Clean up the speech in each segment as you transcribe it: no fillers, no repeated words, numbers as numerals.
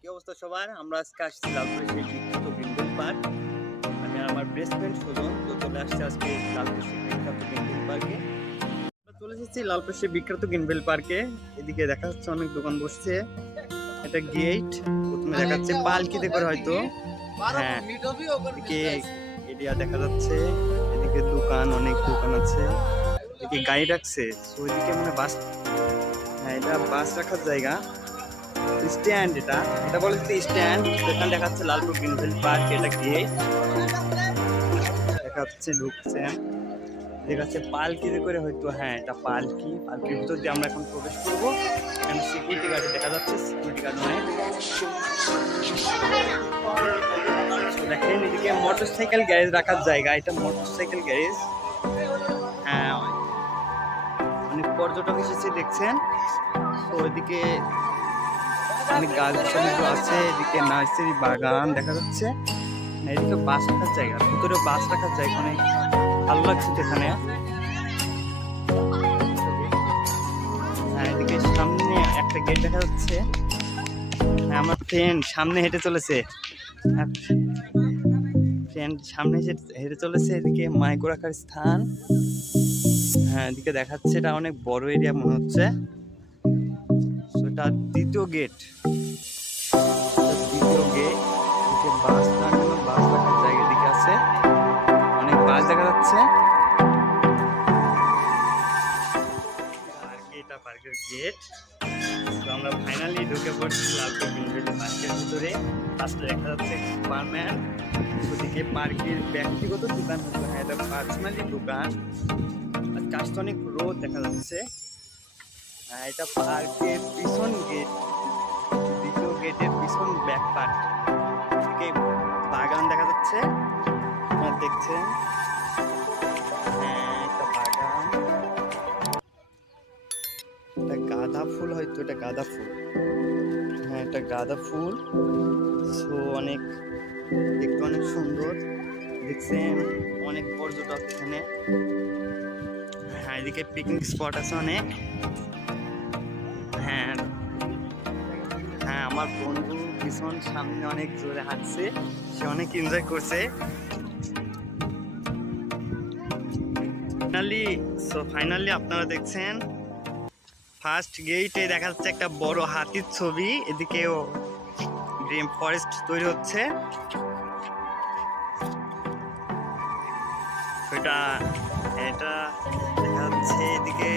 কি অবস্থা সবার? আমরা আজকে আসছি লালপুরের সেই বিখ্যাত গ্রিনভিল পার্ক। আমি আর আমার বেস্ট ফ্রেন্ড সুজন তো চলে আসছি আজকে লালপুর সেই বিখ্যাত গ্রিনভিল পার্কে। আমরা চলে এসেছি লালপুর সেই বিখ্যাত গ্রিনভিল পার্কে। এদিকে দেখা যাচ্ছে অনেক দোকান বসছে। এটা গেট। প্রথমে দেখাচ্ছে পালকিতে করে হয়তো। হ্যাঁ, এদিকে এরিয়া দেখা যাচ্ছে। এদিকে দোকান, অনেক দোকান আছে। এদিকে গাড়ি রাখছে। তো ওইদিকে মানে বাস, হ্যাঁ এটা বাস রাখার জায়গা। স্ট্যান্ড, এটা এটা বলে যে স্ট্যান্ড। এখানে দেখা যাচ্ছে লালপুর গ্রিনফিল্ড পার্ক, এটা গেট দেখা যাচ্ছে, ঢুকছেন দেখা যাচ্ছে পালকিতে করে হয়তো। হ্যাঁ এটা পালকি, পালকির ভিতর দিয়ে আমরা এখন প্রবেশ করবো। এখানে সিকিউরিটি গার্ড দেখা যাচ্ছে, সিকিউরিটি গার্ড অনেক। তো দেখেন এদিকে মোটরসাইকেল গ্যারেজ রাখার জায়গা, এটা মোটরসাইকেল গ্যারেজ। হ্যাঁ অনেক পর্যটক এসেছে দেখছেন। তো ওইদিকে অনেক গাছগুলো আছে, এদিকে নার্সারি বাগান দেখা যাচ্ছে। এদিকে বাস রাখার জায়গা, ভিতরে বাস রাখার জায়গা, অনেক ভালো লাগছে তো এখানে। হ্যাঁ এদিকে সামনে একটা গেট দেখা যাচ্ছে। হ্যাঁ আমার ফ্রেন্ড সামনে হেঁটে চলেছে, ফ্রেন্ড সামনে হেঁটে চলেছে। এদিকে মাইক্রো রাখার স্থান। হ্যাঁ এদিকে দেখাচ্ছে এটা অনেক বড় এরিয়া মনে হচ্ছে। সেটা দ্বিতীয় গেট, দ্বিতীয় গেট। এদিকে বাস টার্মিনাল, বাস রাখার জায়গা এদিকে আছে, অনেক বাস দেখা যাচ্ছে। এটা পার্কের গেট। তো আমরা ফাইনালি ঢুকে পড়ছি লালপুর গ্রিনভিল পার্কের ভিতরে। রাস্তা দেখা যাচ্ছে সুপারম্যান। ওদিকে পার্কের ব্যক্তিগত দোকান হতো, হ্যাঁ এটা পার্সোনালি দোকান। আর কাজটা অনেক রোদ দেখা যাচ্ছে। হ্যাঁ এটা পার্কের পিছন গেট, দ্বিতীয় গেটের পিছন ব্যাক পার্ট থেকে বাগান দেখা যাচ্ছে, আপনারা দেখছেন। হ্যাঁ এটা বাগান, এটা গাঁদা ফুল হয়তো, এটা গাঁদা ফুল। হ্যাঁ এটা গাঁদা ফুল। সো অনেক দেখতে অনেক সুন্দর দেখছেন, অনেক পর্যটক এখানে। হ্যাঁ এদিকে পিকনিক স্পট আছে অনেক। হ্যাঁ হ্যাঁ আমার বন্ধু ভীষণ সামনে অনেক জোরে হাঁটছে, সে অনেক এনজয় করছে। ফাইনালি আপনারা দেখছেন ফার্স্ট গেটে দেখা যাচ্ছে একটা বড় হাতির ছবি। এদিকেও গ্রিন ফরেস্ট তৈরি হচ্ছে। এটা এটা দেখা যাচ্ছে এদিকে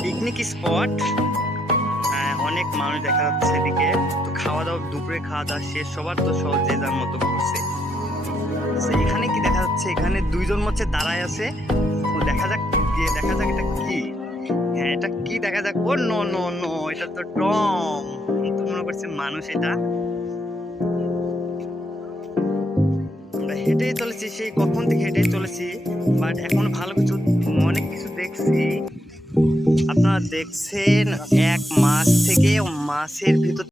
পিকনিক স্পট। হ্যাঁ অনেক মানুষ দেখা যাচ্ছে এদিকে। তো খাওয়া দাওয়া, দুপুরে খাওয়া দাওয়া শেষ, সবার তো সব যে যার মতো করছে। এখানে কি দেখা যাচ্ছে, এখানে দুইজন হচ্ছে দাঁড়ায় আছে। তো দেখা যাক, গিয়ে দেখা যাক এটা কি। হ্যাঁ এটা কি দেখা যাক। ও নো নো নো, এটা তো টম। তো মনে করছে মানুষ এটা। আমরা হেঁটেই চলেছি, সেই কখন থেকে হেঁটেই চলেছি, বাট এখন ভালো কিছু, অনেক কিছু দেখছি। আপনারা দেখছেন এক মাস থেকে মাসের ভিতর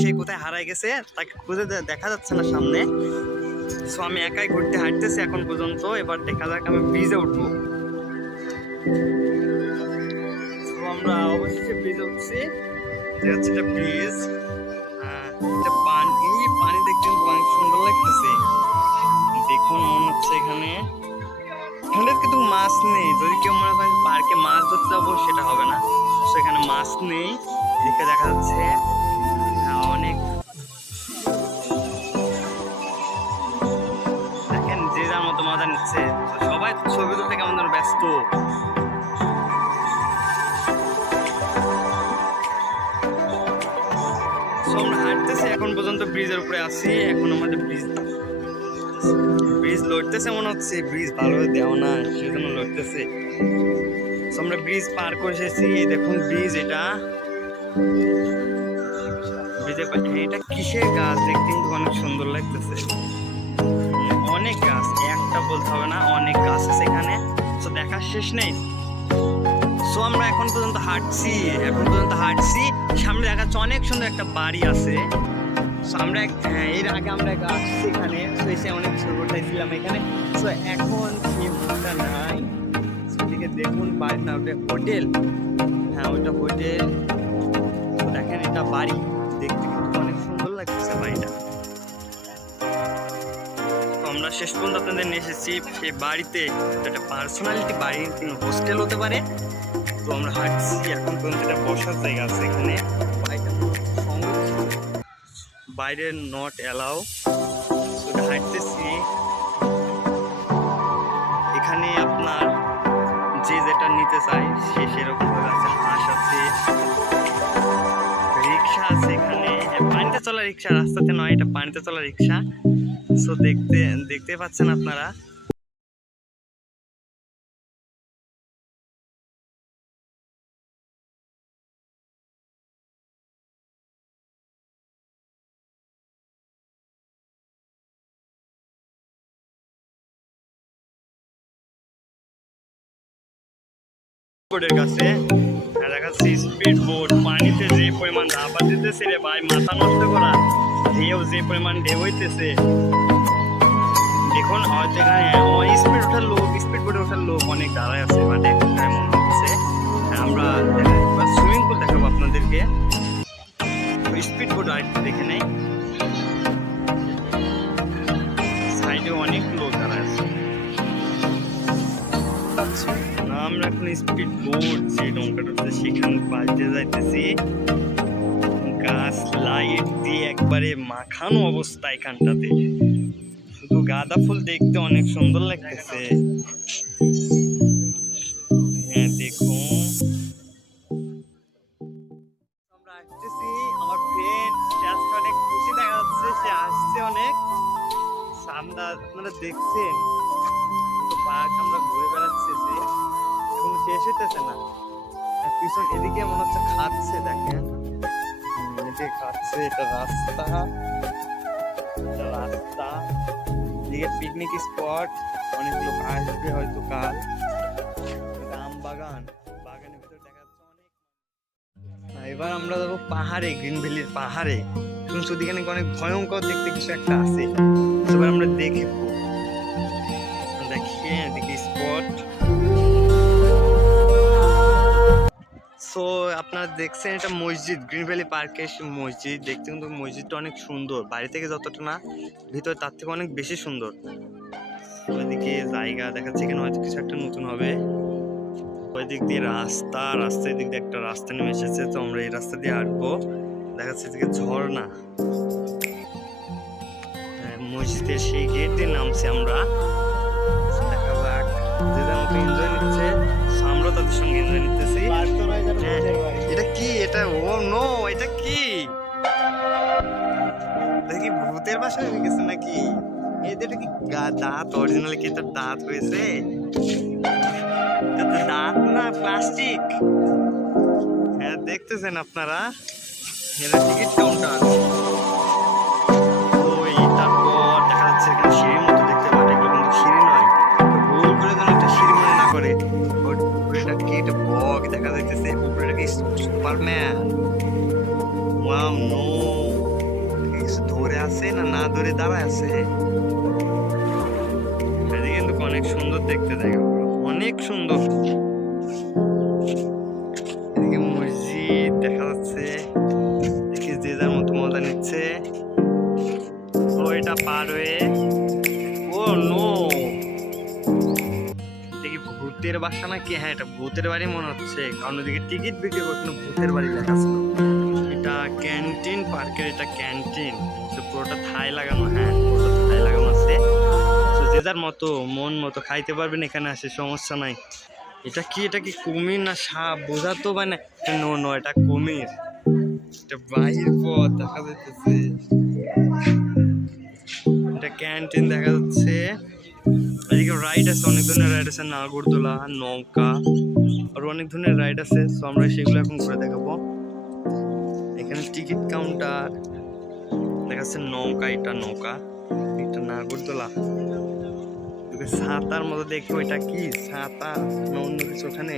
সে কোথায় হারায় গেছে তাকে খুঁজে দেখা যাচ্ছে না সামনে। সো আমি একাই ঘুরতে হাঁটতেছি এখন পর্যন্ত। এবার দেখা যাক আমি ব্রিজে উঠবো। তো আমরা অবশেষে ব্রিজে উঠছি। এটা হচ্ছে একটা ব্রিজ। এটা পানি দেখতে কিন্তু অনেক সুন্দর লাগতেছে। দেখুন মনে হচ্ছে এখানে কিন্তু মাছ নেই। যদি কেউ মনে করেন পার্কে মাছ ধরতে যাবো সেটা হবে না। সেখানে মাছ নেই দেখে দেখা যাচ্ছে অনেক। দেখেন যে যার মতো মজা নিচ্ছে, সবাই ছবি তুলতে কেমন যেন ব্যস্ত। আমরা হাঁটতেছি এখন পর্যন্ত, ব্রিজের উপরে আছি। এখন আমাদের ব্রিজ লড়তেছে মনে হচ্ছে, ব্রিজ ভালোভাবে দেওয়া না সেজন্য লড়তেছে। আমরা ব্রিজ পার করে এসেছি। দেখুন ব্রিজ, এটা এটা কিসের গাছ দেখতে কিন্তু অনেক সুন্দর লাগতেছে। অনেক গাছ, একটা বলতে হবে না, অনেক গাছ আছে এখানে। তো দেখার শেষ নেই। সো আমরা এখন পর্যন্ত হাঁটছি, সামনে দেখা যাচ্ছে অনেক সুন্দর একটা বাড়ি আছে। সো আমরা এর আগে আমরা আসছি এখানে, তো এসে অনেক ছবি উঠাইছিলাম এখানে। সো এখন ভিউটা নাই। সেদিকে দেখুন বাড়ি না, ওটা হোটেল। হ্যাঁ ওইটা হোটেল। তো দেখেন এটা বাড়ি, দেখতে কিন্তু অনেক সুন্দর লাগতেছে বাড়িটা। তো আমরা শেষ পর্যন্ত আপনাদের নিয়ে এসেছি সেই বাড়িতে। একটা পার্সোনালিটি বাড়ি, হোস্টেল হতে পারে। তো আমরা হাঁটছি এখন পর্যন্ত, এটা বসার জায়গা আছে এখানে। বাইরে নট অ্যালাউ। হাঁটতেছি এখানে, আপনার যে যেটা নিতে চাই সে সেরকম আছে। হাঁস আছে, রিক্সা আছে এখানে, পানিতে চলা রিক্সা, রাস্তাতে নয়, এটা পানিতে চলা রিক্সা। সো দেখতে পাচ্ছেন আপনারা। বোর্ডের কাছে দেখা যাচ্ছে স্পিড বোট, পানিতে যে পরিমাণ ধাপা দিতেছে রে ভাই, মাথা নষ্ট করা। ঢেউ যে পরিমাণ ঢেউ হইতেছে দেখুন। হয়তো এখানে স্পিড বোটে ওঠার লোক অনেক দাঁড়ায় আছে, বাট এখন মনে হচ্ছে আমরা সুইমিং পুল দেখাবো আপনাদেরকে। স্পিড বোট আরেকটু দেখে নেই, সাইডে অনেক লোক দাঁড়ায় আছে। আমরা এখন স্পিড বোট যে নৌকাটা সেখানে পাল্টে যাইতেছি। গাছ লাইট দিয়ে একবারে মাখানো অবস্থা এখানটাতে, শুধু গাঁদা ফুল দেখতে অনেক সুন্দর লাগতেছে। হ্যাঁ দেখুন আমরা আসতেছি, আমার ফ্রেন্ড আজকে অনেক খুশি দেখা যাচ্ছে, সে আসছে অনেক। আমরা আপনারা দেখছেন পার্ক আমরা ঘুরে বেড়াচ্ছি, এখন শেষ হইতেছে না। পিছন এদিকে মনে হচ্ছে খাচ্ছে, দেখেন এদিকে খাচ্ছে। এটা রাস্তা এদিকে পিকনিক স্পট, অনেক লোক আসবে হয়তো কাল। আম বাগানের ভিতরে দেখা যাচ্ছে অনেক। এবার আমরা যাবো পাহাড়ে, গ্রিন ভ্যালির পাহাড়ে। শুনছি ওদিকে নাকি অনেক ভয়ঙ্কর দেখতে কিছু একটা আছে। এবার আমরা দেখবো, দেখি এদিকে স্পট। সো আপনারা দেখছেন এটা মসজিদ, গ্রিন ভ্যালি পার্কের মসজিদ। দেখতে কিন্তু মসজিদটা অনেক সুন্দর, বাইরে থেকে যতটা না ভিতরে তার থেকে অনেক বেশি সুন্দর। ওইদিকে জায়গা দেখাচ্ছে, এখানে হয়তো কিছু একটা নতুন হবে। ওই দিক দিয়ে রাস্তার দিক দিয়ে একটা রাস্তা নেমে এসেছে। তো আমরা এই রাস্তা দিয়ে হাঁটবো। দেখাচ্ছে এদিকে ঝর্ণা, মসজিদের সেই গেট দিয়ে নামছি আমরা। দেখা যাক যে যার মতো এনজয় নিচ্ছে, আমরা তাদের সঙ্গে এনজয় নিতেছি। এটা কি? এটা ও নো, এটা কি দেখি ভূতের বাসা হয়ে গেছে নাকি? এদের কি দাঁত অরিজিনাল? কি তার দাঁত হয়েছে? দাঁত না, প্লাস্টিক। হ্যাঁ দেখতেছেন আপনারা, এটা টিকিট কাউন্টার। ওই তারপর দেখা যাচ্ছে এখানে সিঁড়ির মতো দেখতে পারে, এগুলো কিন্তু সিঁড়ি নয়, ভুল করে যেন একটা সিঁড়ি মনে না করে। এটা কি? এটা বক দেখা যাইতেছে, উপরে এটা কি সুপারম্যান? ওয়াও নো, দাঁড়ায় আছে। এদিকে কিন্তু অনেক সুন্দর দেখতে জায়গাগুলো, অনেক সুন্দর। এদিকে মসজিদ দেখা যাচ্ছে, এদিকে যে যার মতো মজা নিচ্ছে। ও এটা পার হয়ে, ও নো, দেখি ভূতের বাসা নাকি? হ্যাঁ, এটা ভূতের বাড়ি মনে হচ্ছে, কারণ ওদিকে টিকিট বিক্রি করতে ভূতের বাড়ি লেখা ছিল। এটা ক্যান্টিন, পার্কের এটা ক্যান্টিন, পুরোটা থাই লাগানো। হ্যাঁ, পুরোটা থাই লাগানো আছে। যে যার মতো মন মতো খাইতে পারবেন, এখানে আসে সমস্যা নাই। এটা কি, এটা কি কুমির না সাপ বোঝা তো মানে, নো নো, এটা কুমির। এটা বাহির পথ দেখা যাচ্ছে, এটা ক্যান্টিন দেখা যাচ্ছে। এদিকে রাইড আছে, অনেক ধরনের রাইড আছে, নাগরদোলা, নৌকা, আর অনেক ধরনের রাইড আছে। তো আমরা সেগুলো এখন ঘুরে দেখাবো। এখানে টিকিট কাউন্টার দেখা যাচ্ছে, নৌকা, এটা নৌকা, এটা নাগরদোলা, ছাতার মতো দেখবো। এটা কি ছাতা না অন্য কিছু ওখানে?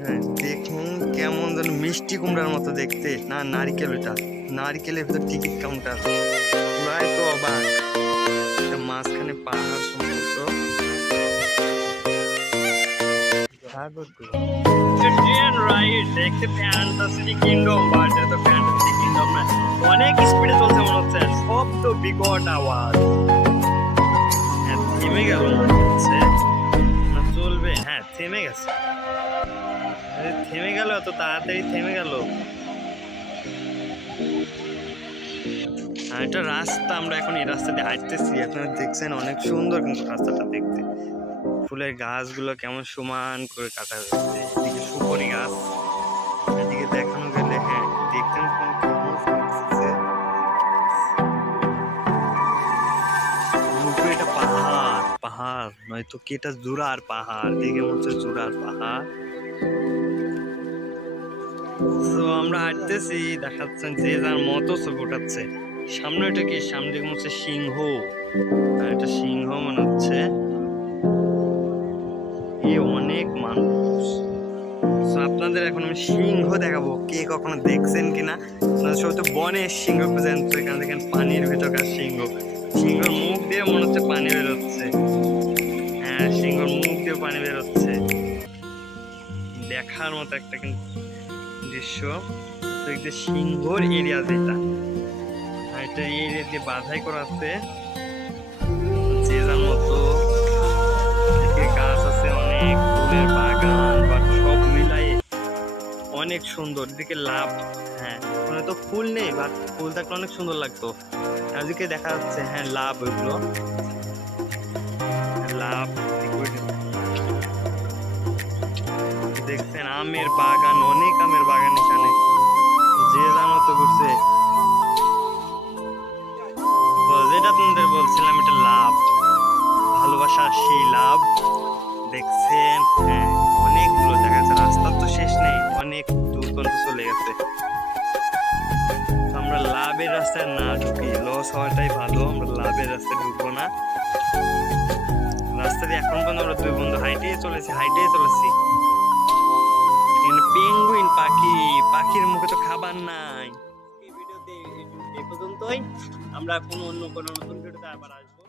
হ্যাঁ, দেখুন কেমন যেন মিষ্টি কুমড়ার মতো দেখতে। না, নারিকেল, এটা নারিকেলের ভিতর টিকিট কাউন্টার, পুরাই তো অবাক। মাঝখানে পাহাড়, সমুদ্র, অনেক স্পিডে চলছে মনে হচ্ছে, শব্দ বিকট আওয়াজ। থেমে গেল মনে হচ্ছে, না চলবে? হ্যাঁ, থেমে গেছে। থেমে গেল, এত তাড়াতাড়ি থেমে গেল। এটা রাস্তা, আমরা এখন এই রাস্তা দিয়ে হাঁটতেছি। আপনারা দেখছেন অনেক সুন্দর কিন্তু রাস্তাটা দেখতে। ফুলের গাছগুলো কেমন সমান করে কাটা হয়েছে। এদিকে সুপারি গাছ, এদিকে দেখানো গেলে, হ্যাঁ দেখতেন এটা পাহাড়, পাহাড় নয়তো কি এটা জুরার পাহাড়, দেখে মনে হচ্ছে জুরার পাহাড়। তো আমরা হাঁটতেছি, দেখাচ্ছেন যে যার মতো ছবি উঠাচ্ছে। সামনে এটা কি? সামনে মনে হচ্ছে সিংহ, আর এটা সিংহ মনে হচ্ছে। অনেক মানুষ। আপনাদের এখন আমি সিংহ দেখাবো, কে কখনো দেখছেন কিনা? সব তো বনের সিংহ খুঁজেন, তো এখানে দেখেন পানির ভেতরকার সিংহ। সিংহর মুখ দিয়ে মনে হচ্ছে পানি বেরোচ্ছে। হ্যাঁ, সিংহর মুখ দিয়ে পানি বেরোচ্ছে, দেখার মতো একটা কিন্তু দৃশ্য। সিংহর এরিয়া যেটা, এটা এরিয়া দিয়ে বাধাই করা আছে, যে যার মতো। গাছ আছে অনেক, ফুলের বাগান বা সব মিলাই অনেক সুন্দর। এদিকে লাভ, হ্যাঁ ওখানে তো ফুল নেই, বাট ফুল থাকলে অনেক সুন্দর লাগতো। এদিকে দেখা যাচ্ছে, হ্যাঁ লাভ, ওইগুলো লাভ। দেখছেন আমের বাগান, অনেক আমের বাগান এখানে, যে যার মতো ঘুরছে। যেটা আপনাদের বলছিলাম, এটা লাভ, ভালোবাসার সেই লাভ। দেখছেন, হ্যাঁ অনেকগুলো দেখা যাচ্ছে, রাস্তার তো শেষ নেই, অনেক দূর পর্যন্ত চলে গেছে। আমরা লাভের রাস্তায় না ঢুকি, লস হওয়াটাই ভালো। আমরা লাভের রাস্তায় ঢুকবো না। রাস্তা দিয়ে এখন পর্যন্ত আমরা দুই বন্ধু হাইটেই চলেছি। পেঙ্গুইন পাখি, পাখির মুখে তো খাবার নাই। এই ভিডিওতে এই পর্যন্তই, আমরা অন্য কোনো নতুন ভিডিওতে আবার আসবো।